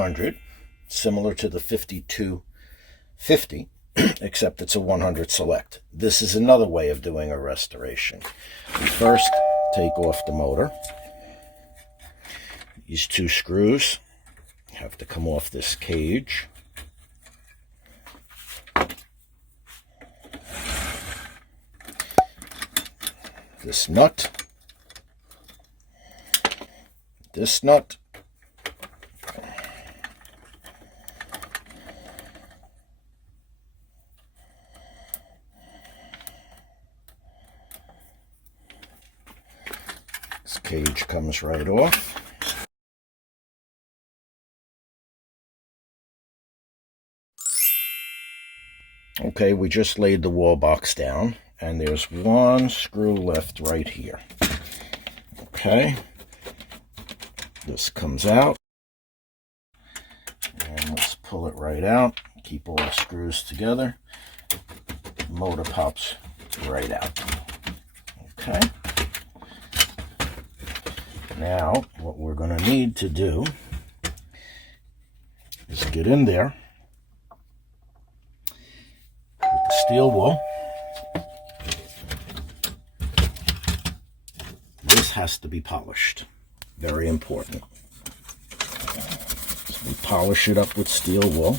100, similar to the 5250, except it's a 100 select. This is another way of doing a restoration. We first take off the motor. These two screws have to come off this cage. This nut. This nut. This cage comes right off. Okay, we just laid the wall box down, and there's one screw left right here. Okay, this comes out, and let's pull it right out. Keep all the screws together. The motor pops right out. Okay. Now, what we're going to need to do is get in there with the steel wool. This has to be polished. Very important. So we polish it up with steel wool.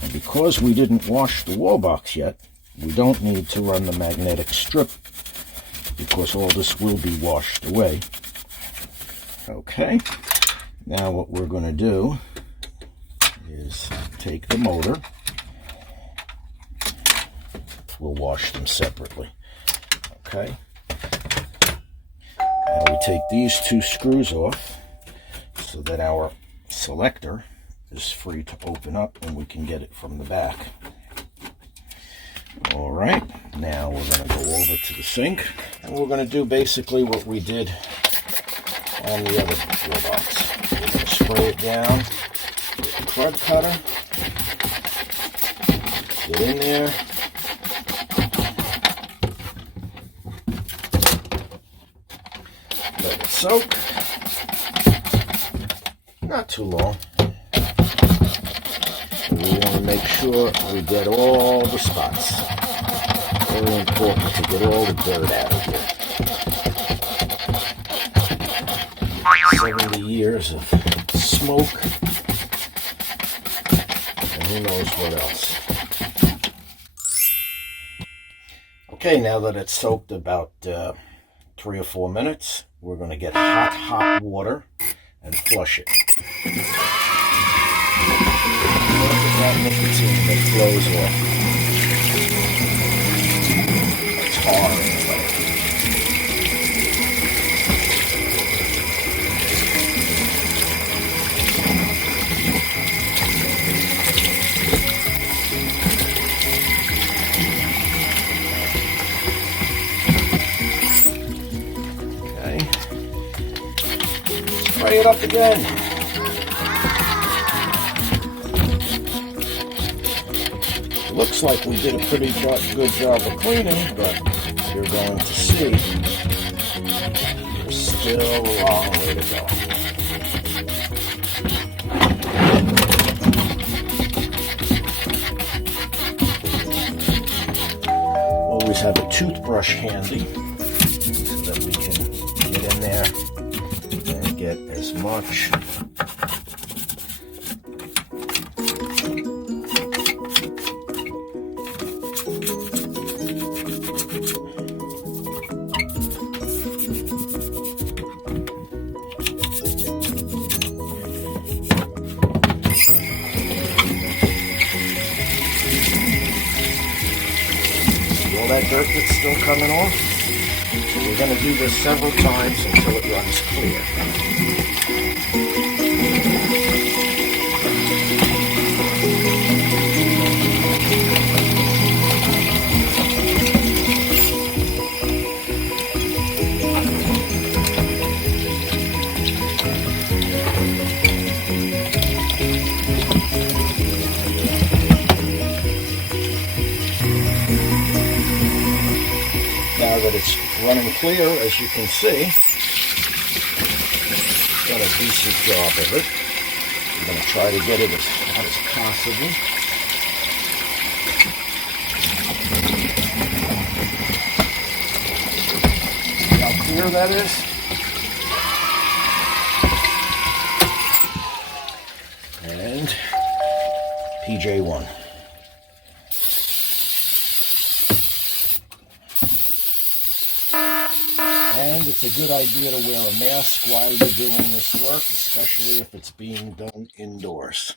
And because we didn't wash the wall box yet, we don't need to run the magnetic strip, because all this will be washed away. Okay, now what we're going to do is take the motor. We'll wash them separately. Okay, now we take these two screws off so that our selector is free to open up and we can get it from the back. All right, now we're going to go over to the sink, and we're going to do basically what we did on the other wall box. We're going to spray it down with the crud cutter, get in there, let it soak, not too long. We want to make sure we get all the spots. Very important to get all the dirt out of here. 70 years of smoke, and who knows what else. Okay, now that it's soaked about 3 or 4 minutes, we're going to get hot water and flush it. Look at that nicotine that flows off. It's hard. Okay. Spray it up again. Looks like we did a pretty good job of cleaning, but you're going to see there's still a long way to go. Always have a toothbrush handy so that we can get in there and get as much that dirt that's still coming off. So we're going to do this several times until it runs clear. Now that it's running clear, as you can see, done a decent job of it. I'm going to try to get it as hot as possible. See how clear that is? And PJ1. And it's a good idea to wear a mask while you're doing this work, especially if it's being done indoors.